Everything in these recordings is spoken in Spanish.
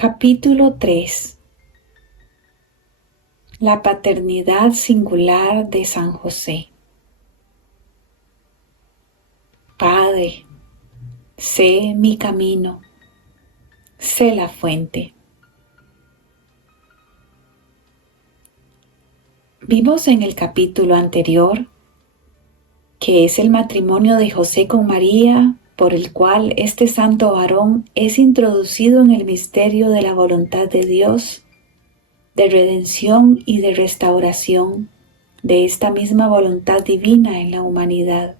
Capítulo 3. La paternidad singular de San José. Padre, sé mi camino, sé la fuente. Vimos en el capítulo anterior que es el matrimonio de José con María por el cual este santo varón es introducido en el misterio de la voluntad de Dios, de redención y de restauración de esta misma voluntad divina en la humanidad.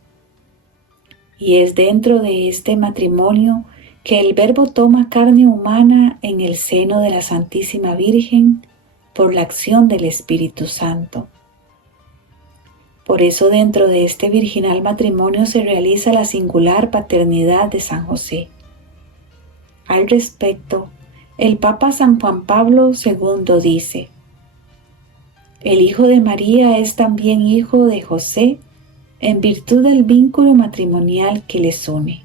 Y es dentro de este matrimonio que el Verbo toma carne humana en el seno de la Santísima Virgen por la acción del Espíritu Santo. Por eso dentro de este virginal matrimonio se realiza la singular paternidad de San José. Al respecto, el Papa San Juan Pablo II dice: el Hijo de María es también hijo de José en virtud del vínculo matrimonial que les une.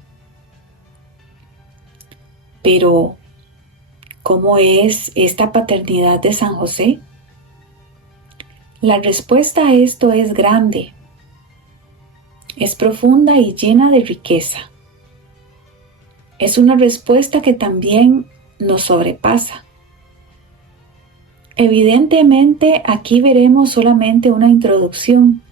Pero, ¿cómo es esta paternidad de San José? La respuesta a esto es grande, es profunda y llena de riqueza. Es una respuesta que también nos sobrepasa. Evidentemente, aquí veremos solamente una introducción,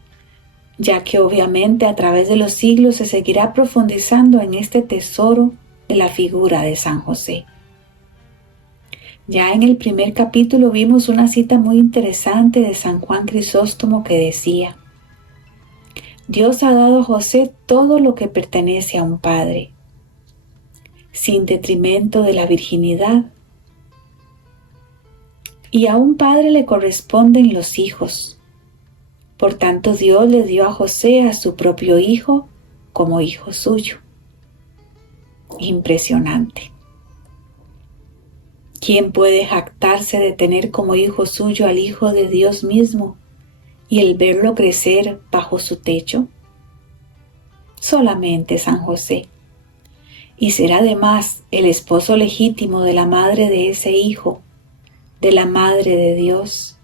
ya que obviamente a través de los siglos se seguirá profundizando en este tesoro de la figura de San José. Ya en el primer capítulo vimos una cita muy interesante de San Juan Crisóstomo que decía: Dios ha dado a José todo lo que pertenece a un padre, sin detrimento de la virginidad. Y a un padre le corresponden los hijos. Por tanto, Dios le dio a José a su propio hijo como hijo suyo. Impresionante. ¿Quién puede jactarse de tener como hijo suyo al Hijo de Dios mismo y el verlo crecer bajo su techo? Solamente San José. Y será además el esposo legítimo de la madre de ese hijo, de la Madre de Dios,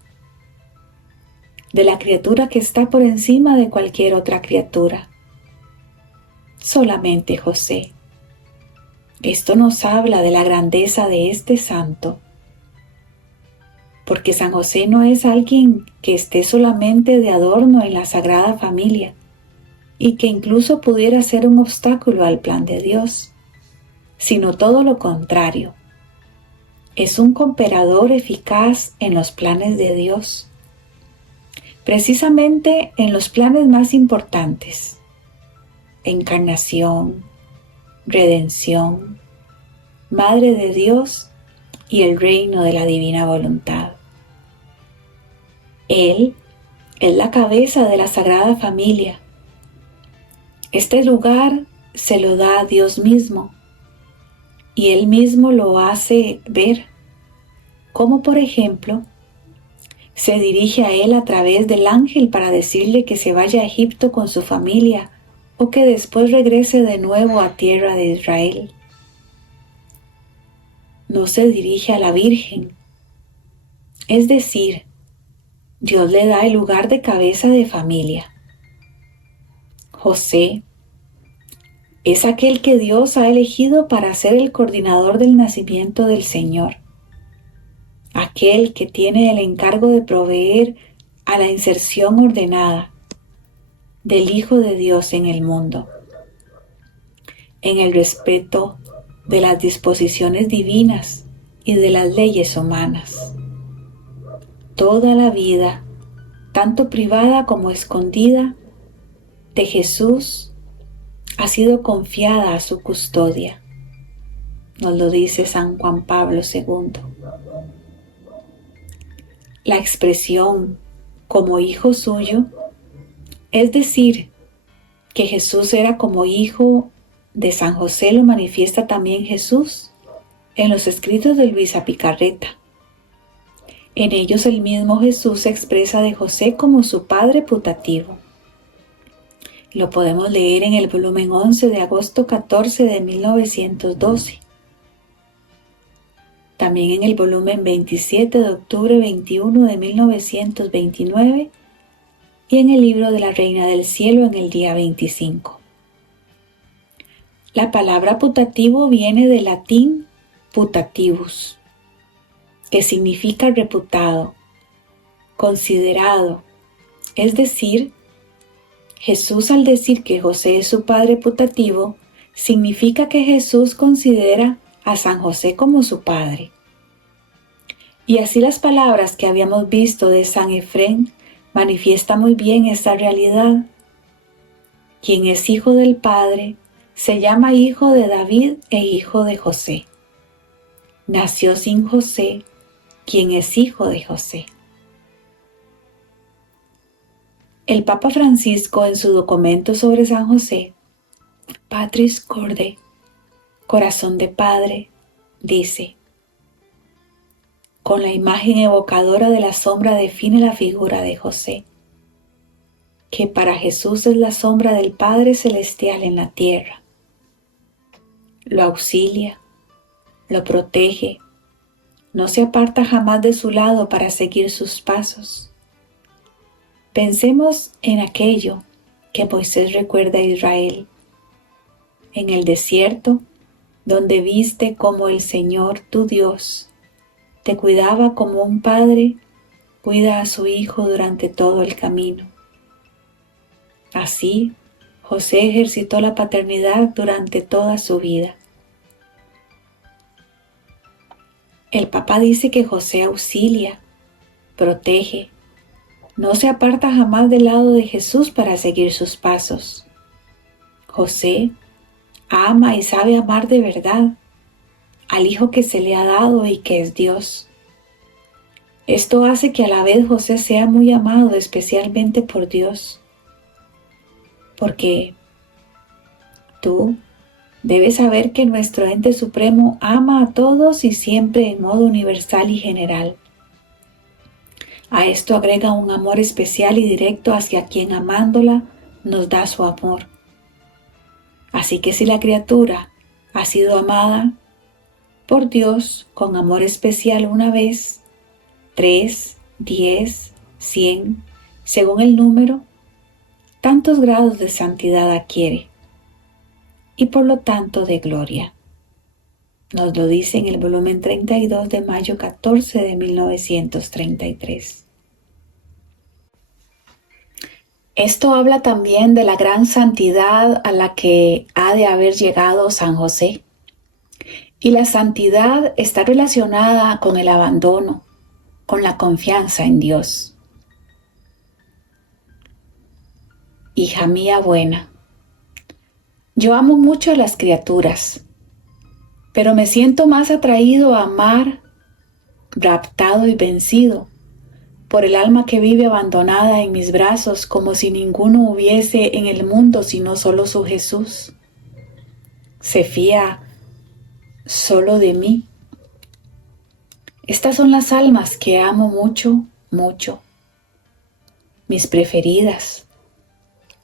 de la criatura que está por encima de cualquier otra criatura. Solamente José. Esto nos habla de la grandeza de este santo, porque San José no es alguien que esté solamente de adorno en la Sagrada Familia y que incluso pudiera ser un obstáculo al plan de Dios, sino todo lo contrario. Es un cooperador eficaz en los planes de Dios, precisamente en los planes más importantes: encarnación, redención, Madre de Dios y el reino de la divina voluntad. Él es la cabeza de la Sagrada Familia. Este lugar se lo da a Dios mismo y Él mismo lo hace ver, como por ejemplo, se dirige a él a través del ángel para decirle que se vaya a Egipto con su familia o que después regrese de nuevo a tierra de Israel. No se dirige a la Virgen. Es decir, Dios le da el lugar de cabeza de familia. José es aquel que Dios ha elegido para ser el coordinador del nacimiento del Señor, aquel que tiene el encargo de proveer a la inserción ordenada del Hijo de Dios en el mundo, en el respeto de las disposiciones divinas y de las leyes humanas. Toda la vida, tanto privada como escondida, de Jesús ha sido confiada a su custodia. Nos lo dice San Juan Pablo II. La expresión como hijo suyo, es decir, que Jesús era como hijo de San José, lo manifiesta también Jesús en los escritos de Luisa Picarreta. En ellos el mismo Jesús se expresa de José como su padre putativo. Lo podemos leer en el volumen 11 de agosto 14 de 1912. también en el volumen 27 de octubre 21 de 1929 y en el libro de la Reina del Cielo en el día 25. La palabra putativo viene del latín putativus, que significa reputado, considerado. Es decir, Jesús, al decir que José es su padre putativo, significa que Jesús considera a San José como su padre. Y así las palabras que habíamos visto de San Efrén manifiestan muy bien esta realidad. Quien es hijo del Padre se llama hijo de David e hijo de José. Nació sin José, quien es hijo de José. El Papa Francisco, en su documento sobre San José, Patris Corde, Corazón de Padre, dice: con la imagen evocadora de la sombra define la figura de José, que para Jesús es la sombra del Padre Celestial en la tierra. Lo auxilia, lo protege, no se aparta jamás de su lado para seguir sus pasos. Pensemos en aquello que Moisés recuerda a Israel, en el desierto, donde viste cómo el Señor, tu Dios, te cuidaba como un padre cuida a su hijo durante todo el camino. Así, José ejercitó la paternidad durante toda su vida. El Papa dice que José auxilia, protege, no se aparta jamás del lado de Jesús para seguir sus pasos. José ama y sabe amar de verdad al Hijo que se le ha dado y que es Dios. Esto hace que a la vez José sea muy amado especialmente por Dios, porque tú debes saber que nuestro ente supremo ama a todos y siempre en modo universal y general. A esto agrega un amor especial y directo hacia quien amándola nos da su amor. Así que si la criatura ha sido amada por Dios con amor especial una vez, 3, 10, 100, según el número, tantos grados de santidad adquiere y por lo tanto de gloria. Nos lo dice en el volumen 32 de mayo 14 de 1933. Esto habla también de la gran santidad a la que ha de haber llegado San José. Y la santidad está relacionada con el abandono, con la confianza en Dios. Hija mía buena, yo amo mucho a las criaturas, pero me siento más atraído a amar, raptado y vencido por el alma que vive abandonada en mis brazos como si ninguno hubiese en el mundo sino solo su Jesús. Se fía solo de mí. Estas son las almas que amo mucho, mucho. Mis preferidas,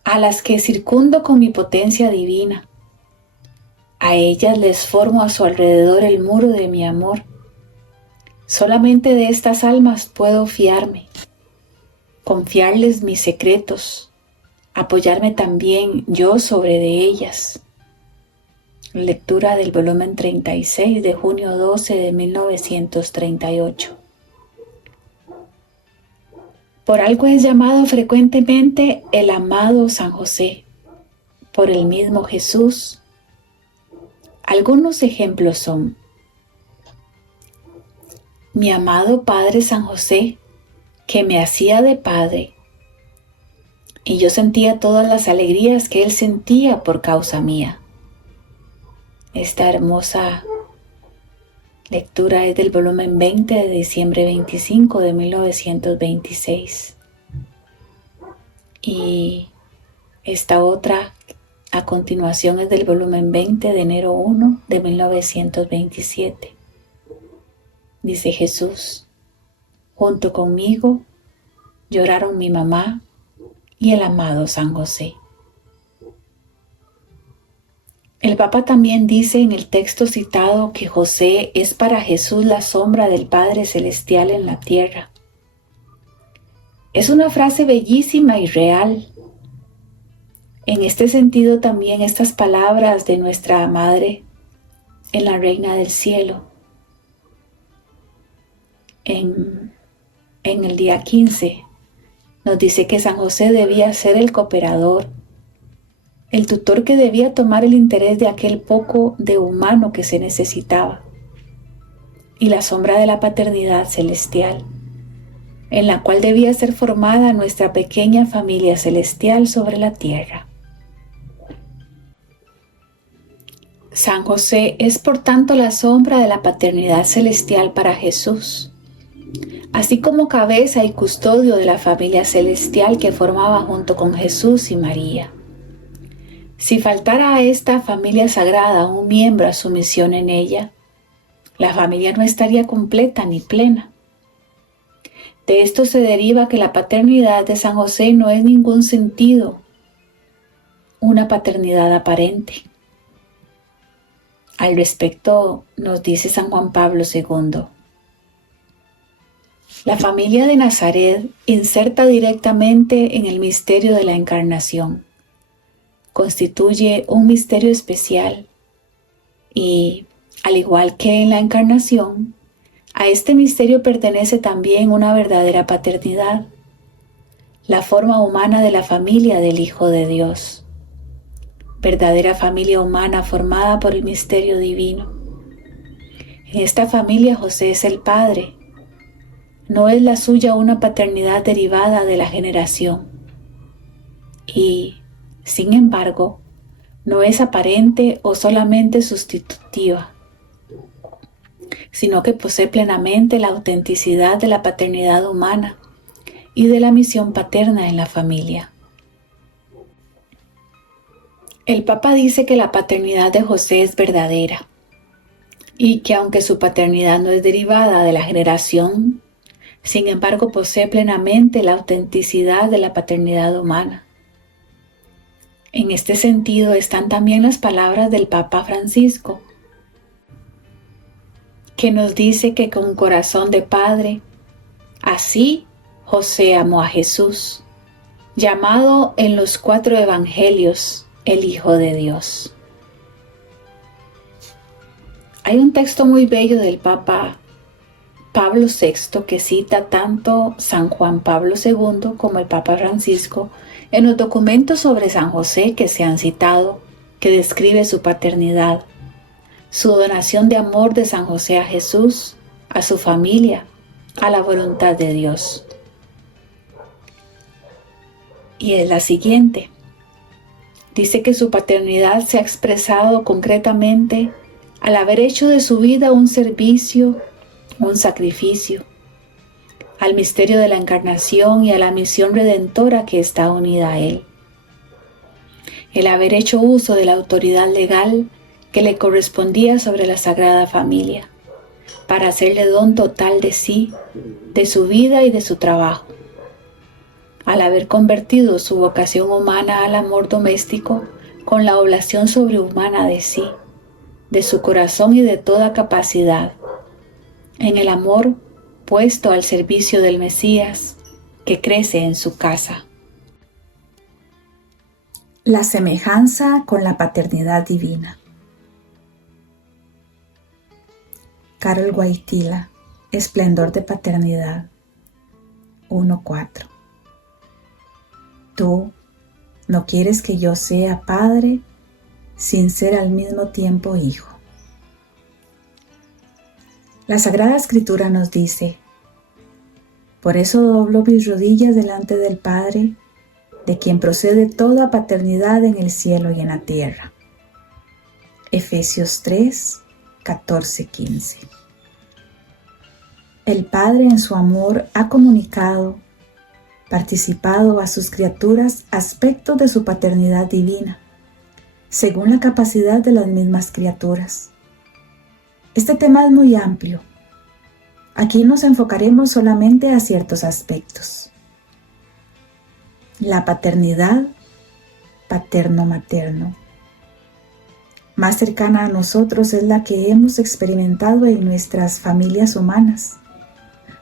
a las que circundo con mi potencia divina. A ellas les formo a su alrededor el muro de mi amor. Solamente de estas almas puedo fiarme, confiarles mis secretos, apoyarme también yo sobre de ellas. Lectura del volumen 36 de junio 12 de 1938. Por algo es llamado frecuentemente el amado San José, por el mismo Jesús. Algunos ejemplos son: mi amado Padre San José, que me hacía de padre, y yo sentía todas las alegrías que él sentía por causa mía. Esta hermosa lectura es del volumen 20 de diciembre 25 de 1926. Y esta otra a continuación es del volumen 20 de enero 1 de 1927. Dice Jesús: junto conmigo lloraron mi mamá y el amado San José. El Papa también dice en el texto citado que José es para Jesús la sombra del Padre Celestial en la tierra. Es una frase bellísima y real. En este sentido también estas palabras de nuestra Madre en la Reina del Cielo. En el día 15 nos dice que San José debía ser el cooperador, el tutor que debía tomar el interés de aquel poco de humano que se necesitaba, y la sombra de la paternidad celestial, en la cual debía ser formada nuestra pequeña familia celestial sobre la tierra. San José es por tanto la sombra de la paternidad celestial para Jesús, así como cabeza y custodio de la familia celestial que formaba junto con Jesús y María. Si faltara a esta familia sagrada un miembro a su misión en ella, la familia no estaría completa ni plena. De esto se deriva que la paternidad de San José no es en ningún sentido una paternidad aparente. Al respecto nos dice San Juan Pablo II: la familia de Nazaret inserta directamente en el misterio de la encarnación. Constituye un misterio especial y, al igual que en la encarnación, a este misterio pertenece también una verdadera paternidad, la forma humana de la familia del Hijo de Dios, verdadera familia humana formada por el misterio divino. En esta familia José es el Padre. No es la suya una paternidad derivada de la generación y, sin embargo, no es aparente o solamente sustitutiva, sino que posee plenamente la autenticidad de la paternidad humana y de la misión paterna en la familia. El Papa dice que la paternidad de José es verdadera y que aunque su paternidad no es derivada de la generación, sin embargo posee plenamente la autenticidad de la paternidad humana. En este sentido están también las palabras del Papa Francisco, que nos dice que con corazón de padre, así José amó a Jesús, llamado en los 4 evangelios el Hijo de Dios. Hay un texto muy bello del Papa Pablo VI que cita tanto San Juan Pablo II como el Papa Francisco en los documentos sobre San José que se han citado, que describe su paternidad, su donación de amor de San José a Jesús, a su familia, a la voluntad de Dios. Y es la siguiente. Dice que su paternidad se ha expresado concretamente al haber hecho de su vida un servicio, un sacrificio, al misterio de la encarnación y a la misión redentora que está unida a él. El haber hecho uso de la autoridad legal que le correspondía sobre la Sagrada Familia, para hacerle don total de sí, de su vida y de su trabajo. Al haber convertido su vocación humana al amor doméstico con la oblación sobrehumana de sí, de su corazón y de toda capacidad, en el amor puesto al servicio del Mesías que crece en su casa. La semejanza con la paternidad divina. Karol Wojtyla, Esplendor de Paternidad, 1:4. Tú no quieres que yo sea padre sin ser al mismo tiempo hijo. La Sagrada Escritura nos dice: por eso doblo mis rodillas delante del Padre, de quien procede toda paternidad en el cielo y en la tierra. Efesios 3, 14, 15. El Padre en su amor ha comunicado, participado a sus criaturas aspectos de su paternidad divina, según la capacidad de las mismas criaturas. Este tema es muy amplio. Aquí nos enfocaremos solamente a ciertos aspectos. La paternidad paterno-materno. más cercana a nosotros es la que hemos experimentado en nuestras familias humanas,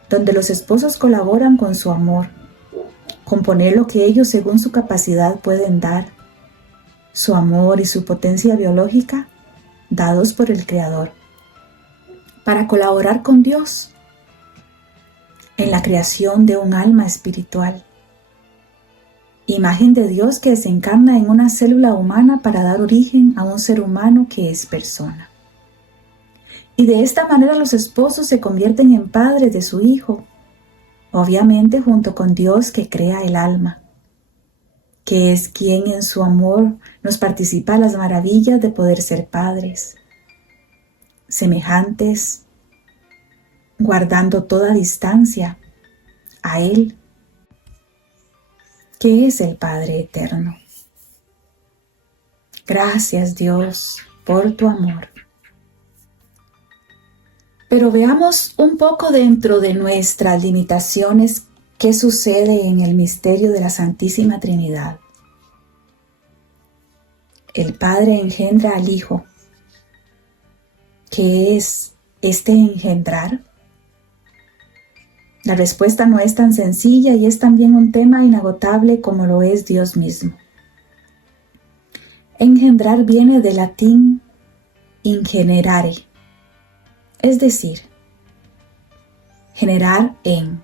donde los esposos colaboran con su amor, con poner lo que ellos según su capacidad pueden dar, su amor y su potencia biológica, dados por el Creador, para colaborar con Dios en la creación de un alma espiritual, imagen de Dios que se encarna en una célula humana para dar origen a un ser humano que es persona. Y de esta manera los esposos se convierten en padres de su hijo, obviamente junto con Dios que crea el alma, que es quien en su amor nos participa las maravillas de poder ser padres, semejantes, guardando toda distancia a Él, que es el Padre eterno. Gracias, Dios, por tu amor. Pero veamos un poco dentro de nuestras limitaciones qué sucede en el misterio de la Santísima Trinidad. El Padre engendra al Hijo. ¿Qué es este engendrar? La respuesta no es tan sencilla y es también un tema inagotable como lo es Dios mismo. Engendrar viene del latín ingenerare, es decir, generar en.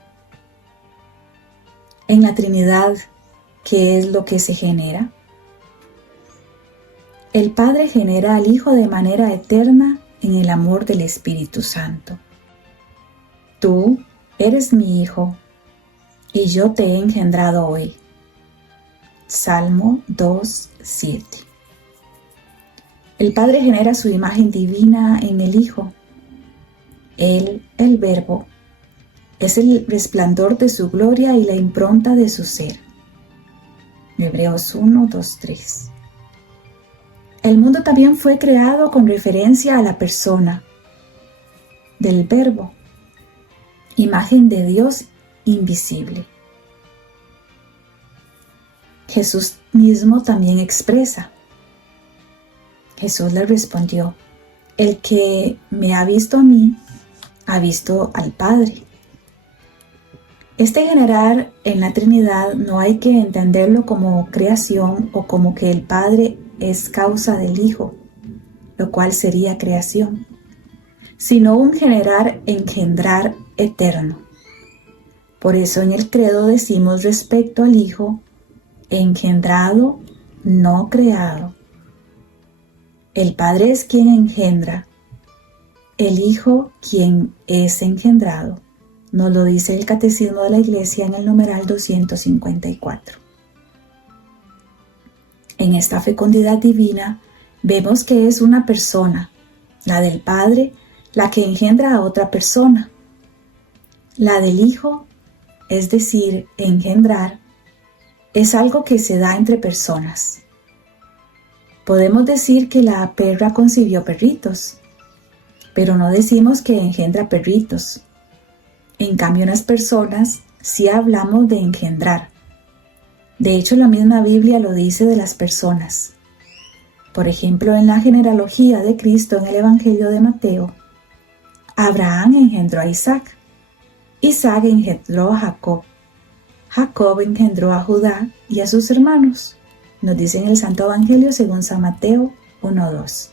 En la Trinidad, ¿qué es lo que se genera? El Padre genera al Hijo de manera eterna en el amor del Espíritu Santo. Tú eres mi Hijo, y yo te he engendrado hoy. Salmo 2:7. El Padre genera su imagen divina en el Hijo. Él, el Verbo, es el resplandor de su gloria y la impronta de su ser. Hebreos 1:2-3. El mundo también fue creado con referencia a la persona del Verbo, imagen de Dios invisible. Jesús mismo también expresa. Jesús le respondió: el que me ha visto a mí, ha visto al Padre. Este generar en la Trinidad no hay que entenderlo como creación o como que el Padre es causa del Hijo, lo cual sería creación, sino un generar, engendrar eterno. Por eso en el credo decimos respecto al Hijo, engendrado, no creado. El Padre es quien engendra, el Hijo quien es engendrado. Nos lo dice el Catecismo de la Iglesia en el numeral 254. En esta fecundidad divina vemos que es una persona, la del Padre, la que engendra a otra persona. La del Hijo, es decir, engendrar, es algo que se da entre personas. Podemos decir que la perra concibió perritos, pero no decimos que engendra perritos. En cambio, en las personas sí hablamos de engendrar. De hecho, la misma Biblia lo dice de las personas. Por ejemplo, en la genealogía de Cristo en el Evangelio de Mateo, Abraham engendró a Isaac, Isaac engendró a Jacob, Jacob engendró a Judá y a sus hermanos. Nos dice en el Santo Evangelio según San Mateo 1:2.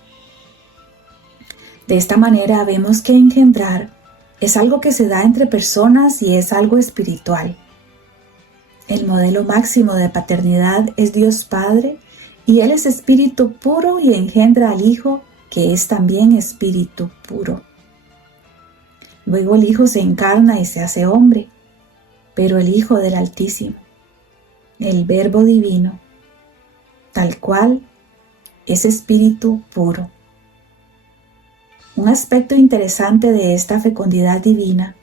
De esta manera vemos que engendrar es algo que se da entre personas y es algo espiritual. El modelo máximo de paternidad es Dios Padre y Él es espíritu puro y engendra al Hijo que es también espíritu puro. Luego el Hijo se encarna y se hace hombre, pero el Hijo del Altísimo, el Verbo divino, tal cual, es espíritu puro. Un aspecto interesante de esta fecundidad divina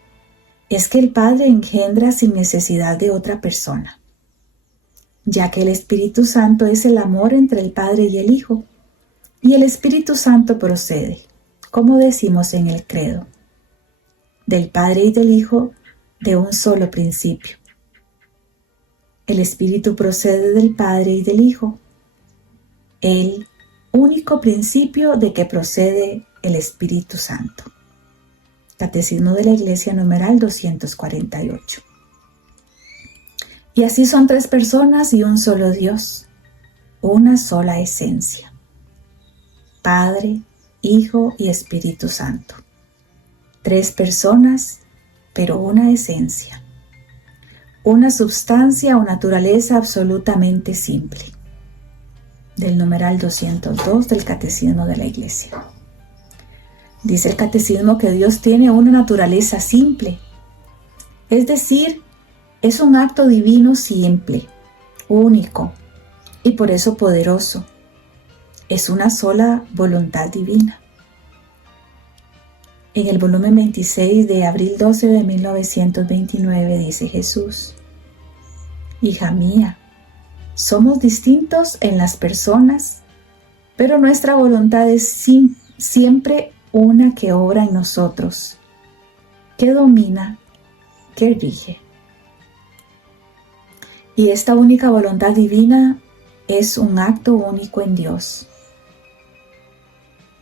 es que el Padre engendra sin necesidad de otra persona, ya que el Espíritu Santo es el amor entre el Padre y el Hijo, y el Espíritu Santo procede, como decimos en el credo, del Padre y del Hijo de un solo principio. El Espíritu procede del Padre y del Hijo. Él, único principio de que procede el Espíritu Santo. Catecismo de la Iglesia, numeral 248. Y así son tres personas y un solo Dios, una sola esencia. Padre, Hijo y Espíritu Santo. Tres personas, pero una esencia. Una substancia o naturaleza absolutamente simple. Del numeral 202 del Catecismo de la Iglesia. Dice el Catecismo que Dios tiene una naturaleza simple, es decir, es un acto divino simple, único y por eso poderoso. Es una sola voluntad divina. En el volumen 26 de abril 12 de 1929 dice Jesús: Hija mía, somos distintos en las personas, pero nuestra voluntad es siempre una que obra en nosotros, que domina, que rige. Y esta única voluntad divina es un acto único en Dios.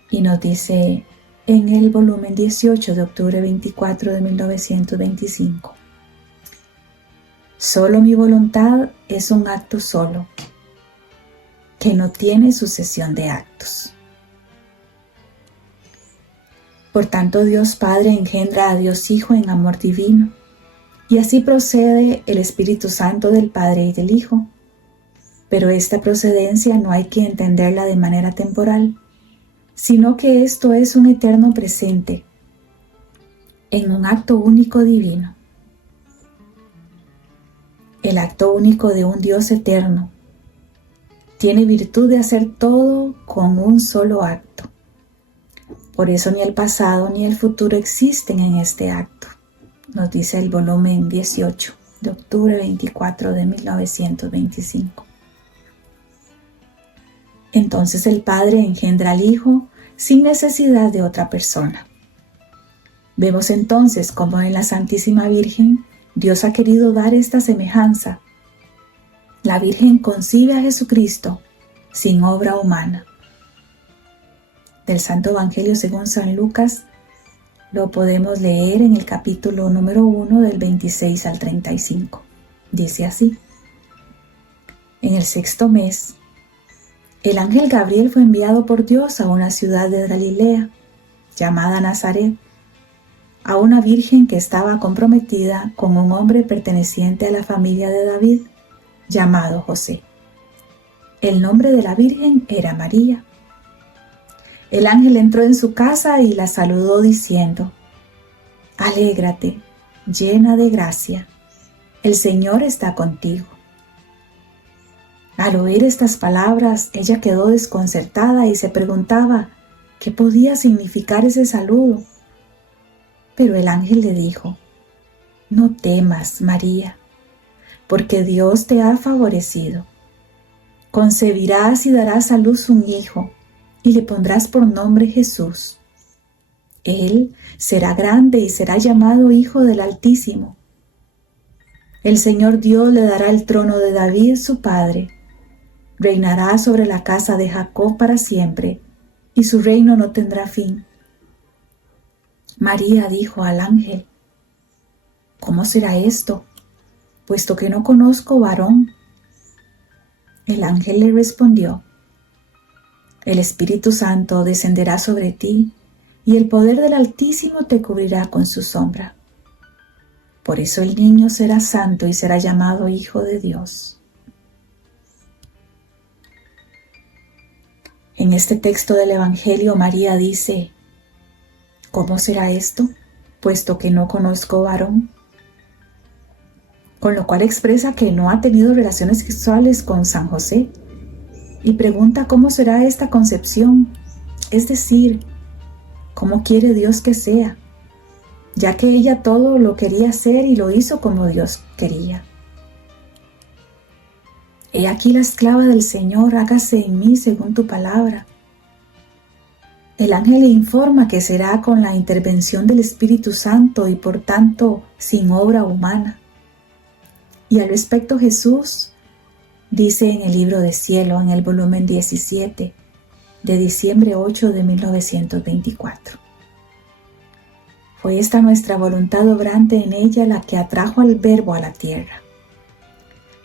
Y nos dice en el volumen 18 de octubre 24 de 1925: Solo mi voluntad es un acto solo, que no tiene sucesión de actos. Por tanto, Dios Padre engendra a Dios Hijo en amor divino, y así procede el Espíritu Santo del Padre y del Hijo. Pero esta procedencia no hay que entenderla de manera temporal, sino que esto es un eterno presente, en un acto único divino. El acto único de un Dios eterno tiene virtud de hacer todo con un solo acto. Por eso ni el pasado ni el futuro existen en este acto, nos dice el volumen 18 de octubre 24 de 1925. Entonces el Padre engendra al Hijo sin necesidad de otra persona. Vemos entonces cómo en la Santísima Virgen Dios ha querido dar esta semejanza. La Virgen concibe a Jesucristo sin obra humana. Del Santo Evangelio según San Lucas lo podemos leer en el capítulo número 1 del 26 al 35. Dice así: En el 6º mes, el ángel Gabriel fue enviado por Dios a una ciudad de Galilea, llamada Nazaret, a una virgen que estaba comprometida con un hombre perteneciente a la familia de David, llamado José. El nombre de la virgen era María. El ángel entró en su casa y la saludó diciendo: Alégrate, llena de gracia, el Señor está contigo. Al oír estas palabras, ella quedó desconcertada y se preguntaba qué podía significar ese saludo. Pero el ángel le dijo: No temas, María, porque Dios te ha favorecido. Concebirás y darás a luz un hijo, y le pondrás por nombre Jesús. Él será grande y será llamado Hijo del Altísimo. El Señor Dios le dará el trono de David, su padre. Reinará sobre la casa de Jacob para siempre, y su reino no tendrá fin. María dijo al ángel: ¿Cómo será esto, puesto que no conozco varón? El ángel le respondió: El Espíritu Santo descenderá sobre ti, y el poder del Altísimo te cubrirá con su sombra. Por eso el niño será santo y será llamado Hijo de Dios. En este texto del Evangelio, María dice: ¿Cómo será esto, puesto que no conozco varón? Con lo cual expresa que no ha tenido relaciones sexuales con San José y pregunta cómo será esta concepción, es decir, cómo quiere Dios que sea, ya que ella todo lo quería hacer y lo hizo como Dios quería. He aquí la esclava del Señor, hágase en mí según tu palabra. El ángel le informa que será con la intervención del Espíritu Santo y por tanto sin obra humana. Y al respecto Jesús dice en el libro de Cielo, en el volumen 17, de diciembre 8 de 1924. Fue esta nuestra voluntad obrante en ella la que atrajo al Verbo a la tierra,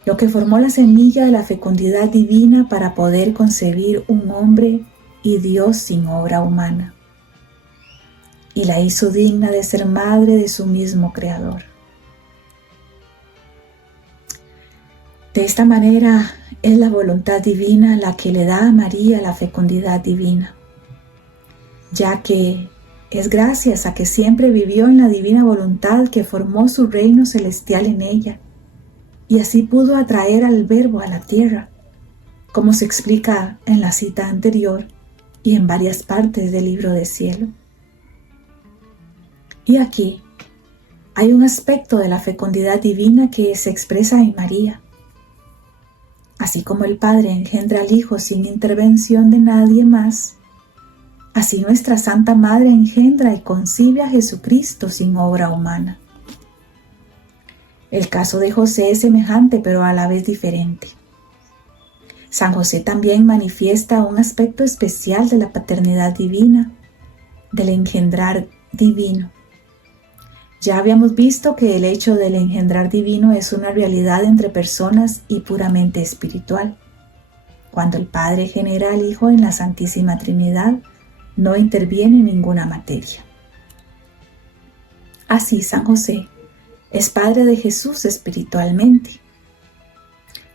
lo que formó la semilla de la fecundidad divina para poder concebir un hombre y Dios sin obra humana, y la hizo digna de ser madre de su mismo Creador. De esta manera es la voluntad divina la que le da a María la fecundidad divina, ya que es gracias a que siempre vivió en la divina voluntad que formó su reino celestial en ella, y así pudo atraer al Verbo a la tierra, como se explica en la cita anterior y en varias partes del libro del cielo. Y aquí hay un aspecto de la fecundidad divina que se expresa en María. Así como el Padre engendra al Hijo sin intervención de nadie más, así nuestra Santa Madre engendra y concibe a Jesucristo sin obra humana. El caso de José es semejante, pero a la vez diferente. San José también manifiesta un aspecto especial de la paternidad divina, del engendrar divino. Ya habíamos visto que el hecho del engendrar divino es una realidad entre personas y puramente espiritual. Cuando el Padre genera al Hijo en la Santísima Trinidad, no interviene ninguna materia. Así San José es padre de Jesús espiritualmente.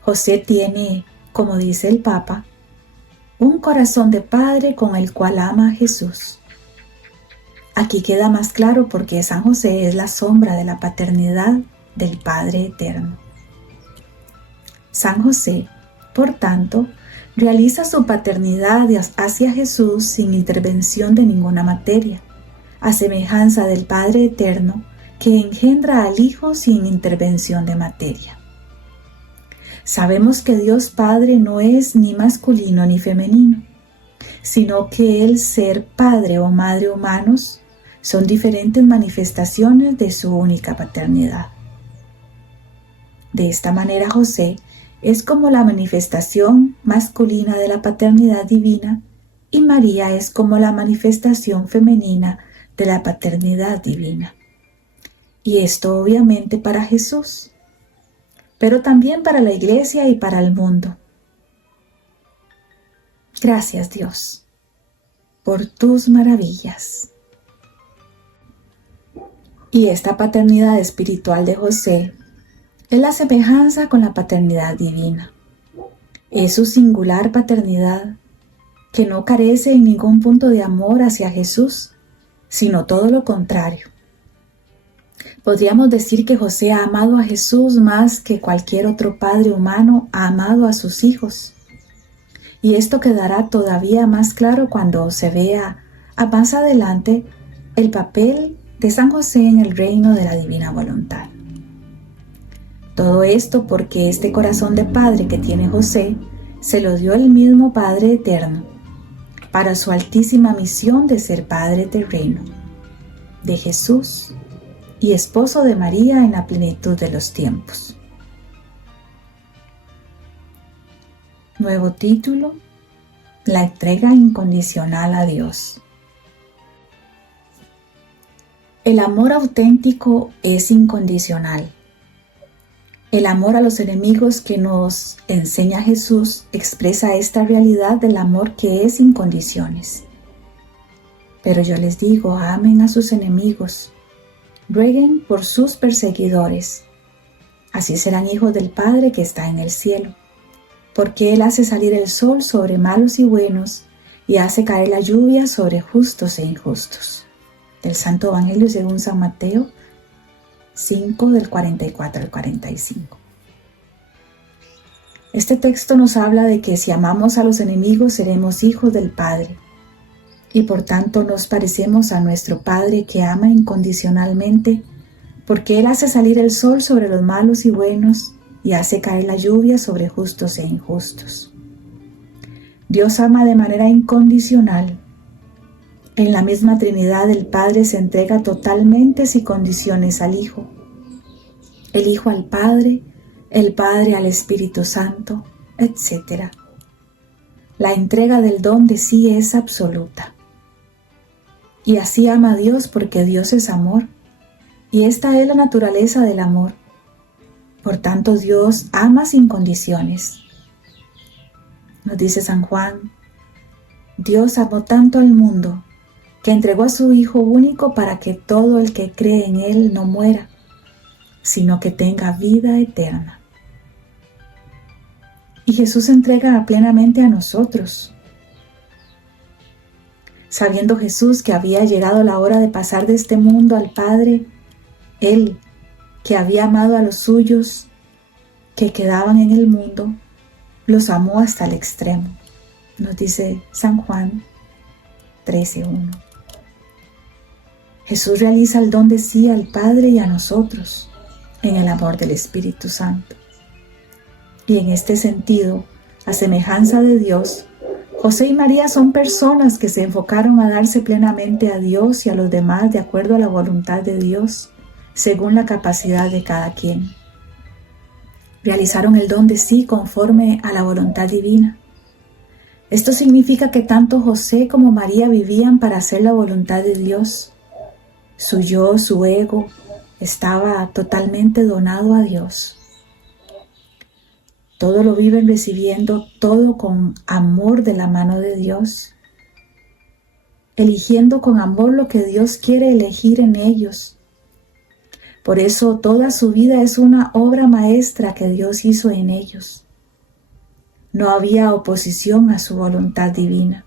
José tiene, como dice el Papa, un corazón de padre con el cual ama a Jesús. Aquí queda más claro porque San José es la sombra de la paternidad del Padre Eterno. San José, por tanto, realiza su paternidad hacia Jesús sin intervención de ninguna materia, a semejanza del Padre Eterno que engendra al Hijo sin intervención de materia. Sabemos que Dios Padre no es ni masculino ni femenino, sino que el ser Padre o Madre humanos son diferentes manifestaciones de su única paternidad. De esta manera José es como la manifestación masculina de la paternidad divina y María es como la manifestación femenina de la paternidad divina. Y esto obviamente para Jesús, pero también para la Iglesia y para el mundo. Gracias Dios por tus maravillas. Y esta paternidad espiritual de José es la semejanza con la paternidad divina. Es su singular paternidad que no carece en ningún punto de amor hacia Jesús, sino todo lo contrario. Podríamos decir que José ha amado a Jesús más que cualquier otro padre humano ha amado a sus hijos. Y esto quedará todavía más claro cuando se vea más adelante el papel de San José en el reino de la divina voluntad. Todo esto porque este corazón de padre que tiene José se lo dio el mismo Padre Eterno para su altísima misión de ser Padre terreno de Jesús y esposo de María en la plenitud de los tiempos. Nuevo título: la entrega incondicional a Dios. El amor auténtico es incondicional. El amor a los enemigos que nos enseña Jesús expresa esta realidad del amor que es sin condiciones. Pero yo les digo, amen a sus enemigos, rueguen por sus perseguidores. Así serán hijos del Padre que está en el cielo, porque Él hace salir el sol sobre malos y buenos y hace caer la lluvia sobre justos e injustos. Del Santo Evangelio según San Mateo 5 del 44 al 45. Este texto nos habla de que si amamos a los enemigos seremos hijos del Padre y por tanto nos parecemos a nuestro Padre que ama incondicionalmente, porque Él hace salir el sol sobre los malos y buenos y hace caer la lluvia sobre justos e injustos. Dios ama de manera incondicional. En la misma Trinidad el Padre se entrega totalmente sin condiciones al Hijo, el Hijo al Padre, el Padre al Espíritu Santo, etc. la entrega del don de sí es absoluta. Y así ama a Dios porque Dios es amor, y esta es la naturaleza del amor. Por tanto, Dios ama sin condiciones. Nos dice San Juan: Dios amó tanto al mundo que entregó a su Hijo único para que todo el que cree en Él no muera, sino que tenga vida eterna. Y Jesús se entrega plenamente a nosotros. Sabiendo Jesús que había llegado la hora de pasar de este mundo al Padre, Él, que había amado a los suyos que quedaban en el mundo, los amó hasta el extremo. Nos dice San Juan 13:1. Jesús realiza el don de sí al Padre y a nosotros en el amor del Espíritu Santo. Y en este sentido, a semejanza de Dios, José y María son personas que se enfocaron a darse plenamente a Dios y a los demás de acuerdo a la voluntad de Dios, según la capacidad de cada quien. Realizaron el don de sí conforme a la voluntad divina. Esto significa que tanto José como María vivían para hacer la voluntad de Dios. Su yo, su ego, estaba totalmente donado a Dios. Todo lo viven recibiendo todo con amor de la mano de Dios, eligiendo con amor lo que Dios quiere elegir en ellos. Por eso toda su vida es una obra maestra que Dios hizo en ellos. No había oposición a su voluntad divina.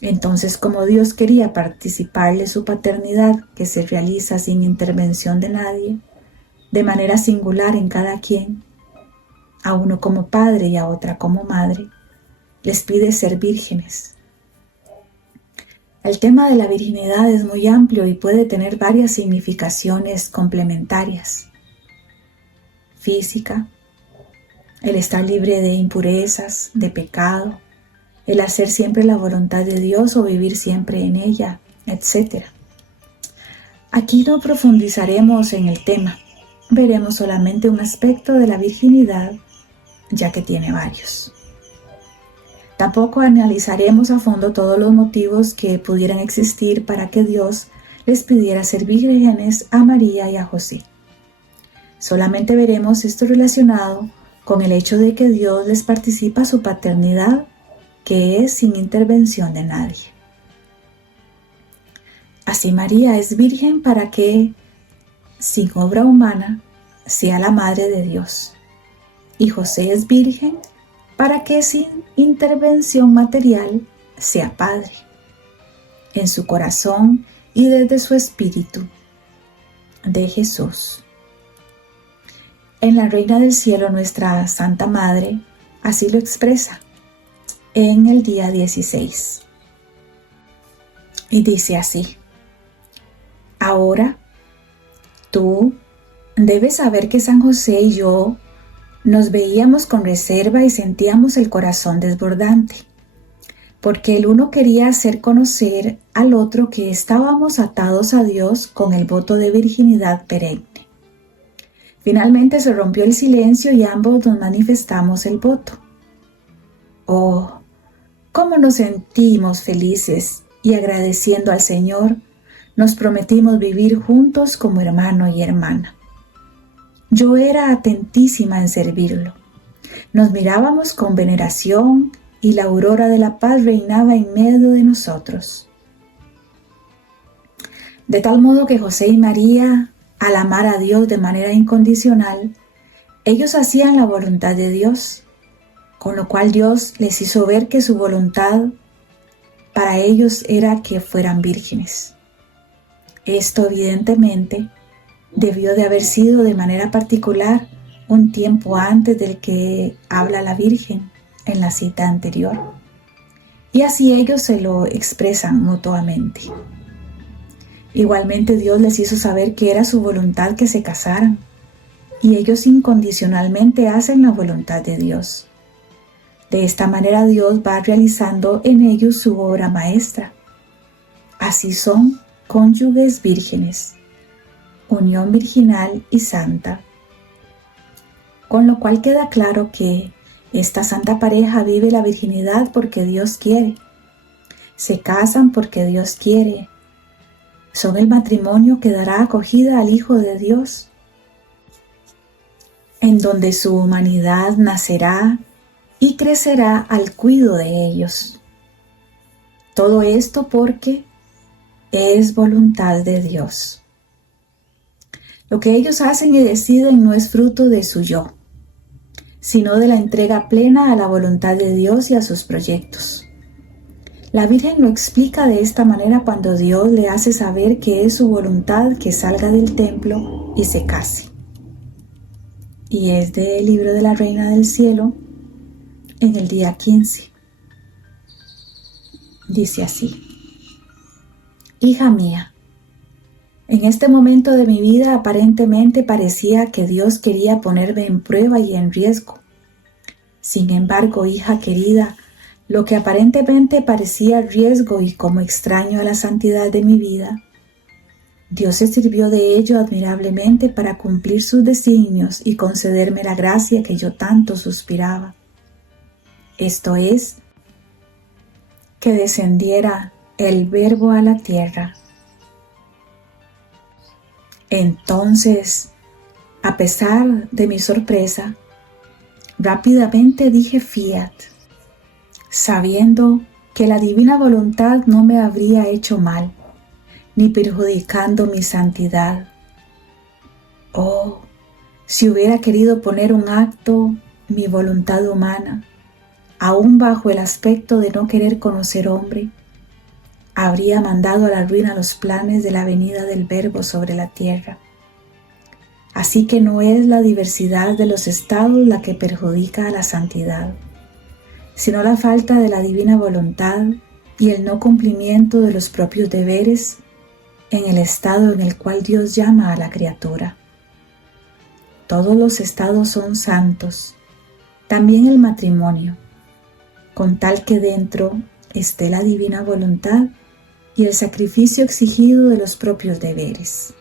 Entonces, como Dios quería participar de su paternidad, que se realiza sin intervención de nadie, de manera singular en cada quien, a uno como padre y a otra como madre, les pide ser vírgenes. El tema de la virginidad es muy amplio y puede tener varias significaciones complementarias. Física, el estar libre de impurezas, de pecado, el hacer siempre la voluntad de Dios o vivir siempre en ella, etc. Aquí no profundizaremos en el tema, veremos solamente un aspecto de la virginidad, ya que tiene varios. Tampoco analizaremos a fondo todos los motivos que pudieran existir para que Dios les pidiera ser vírgenes a María y a José. Solamente veremos esto relacionado con el hecho de que Dios les participa su paternidad, que es sin intervención de nadie. Así María es virgen para que, sin obra humana, sea la madre de Dios. Y José es virgen para que sin intervención material sea padre, en su corazón y desde su espíritu, de Jesús. En la Reina del Cielo, nuestra Santa Madre, así lo expresa en el día 16. Y dice así: ahora tú debes saber que San José y yo nos veíamos con reserva y sentíamos el corazón desbordante, porque el uno quería hacer conocer al otro que estábamos atados a Dios con el voto de virginidad perenne. Finalmente se rompió el silencio y ambos nos manifestamos el voto. Oh, cómo nos sentimos felices y agradeciendo al Señor, nos prometimos vivir juntos como hermano y hermana. Yo era atentísima en servirlo. Nos mirábamos con veneración y la aurora de la paz reinaba en medio de nosotros. De tal modo que José y María, al amar a Dios de manera incondicional, ellos hacían la voluntad de Dios, con lo cual Dios les hizo ver que su voluntad para ellos era que fueran vírgenes. Esto evidentemente debió de haber sido de manera particular un tiempo antes del que habla la Virgen en la cita anterior. Y así ellos se lo expresan mutuamente. Igualmente Dios les hizo saber que era su voluntad que se casaran, y ellos incondicionalmente hacen la voluntad de Dios. De esta manera Dios va realizando en ellos su obra maestra. Así son cónyuges vírgenes, unión virginal y santa, con lo cual queda claro que Esta santa pareja vive la virginidad porque Dios quiere. Se casan porque Dios quiere. Son el matrimonio que dará acogida al Hijo de Dios, en donde su humanidad nacerá y crecerá al cuidado de ellos. Todo esto porque es voluntad de Dios. Lo que ellos hacen y deciden no es fruto de su yo, sino de la entrega plena a la voluntad de Dios y a sus proyectos. La Virgen lo explica de esta manera cuando Dios le hace saber que es su voluntad que salga del templo y se case. Y es del libro de la Reina del Cielo, en el día 15. Dice así: Hija mía, en este momento de mi vida aparentemente parecía que Dios quería ponerme en prueba y en riesgo. Sin embargo, hija querida, lo que aparentemente parecía riesgo y como extraño a la santidad de mi vida, Dios se sirvió de ello admirablemente para cumplir sus designios y concederme la gracia que yo tanto suspiraba. Esto es, que descendiera el Verbo a la tierra. Entonces, a pesar de mi sorpresa, rápidamente dije fiat, sabiendo que la divina voluntad no me habría hecho mal, ni perjudicando mi santidad. Oh, si hubiera querido poner un acto mi voluntad humana, aún bajo el aspecto de no querer conocer hombre, habría mandado a la ruina los planes de la venida del Verbo sobre la tierra. Así que no es la diversidad de los estados la que perjudica a la santidad, sino la falta de la divina voluntad y el no cumplimiento de los propios deberes en el estado en el cual Dios llama a la criatura. Todos los estados son santos, también el matrimonio, con tal que dentro esté la divina voluntad y el sacrificio exigido de los propios deberes.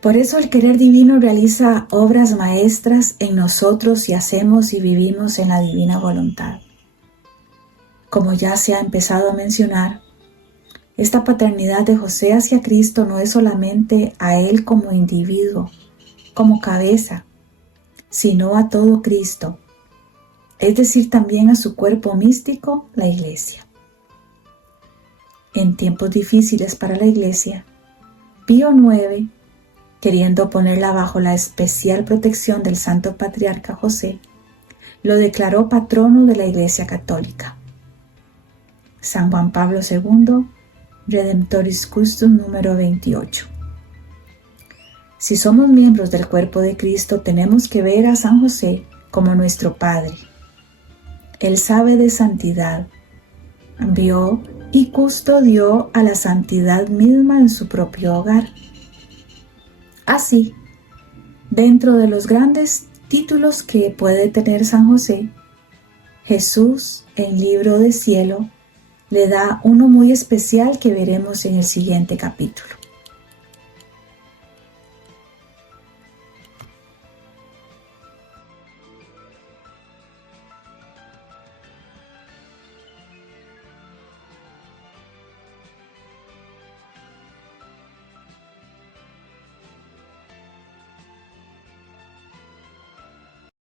Por eso el querer divino realiza obras maestras en nosotros y hacemos y vivimos en la divina voluntad. Como ya se ha empezado a mencionar, esta paternidad de José hacia Cristo no es solamente a Él como individuo, como cabeza, sino a todo Cristo, es decir, también a su cuerpo místico, la Iglesia. En tiempos difíciles para la Iglesia, Pío IX, queriendo ponerla bajo la especial protección del Santo Patriarca José, lo declaró patrono de la Iglesia Católica. San Juan Pablo II, Redemptoris Custos número 28. Si somos miembros del cuerpo de Cristo, tenemos que ver a San José como nuestro Padre. Él sabe de santidad, vio y custodió a la santidad misma en su propio hogar. Así, dentro de los grandes títulos que puede tener San José, Jesús, en Libro de Cielo, le da uno muy especial que veremos en el siguiente capítulo.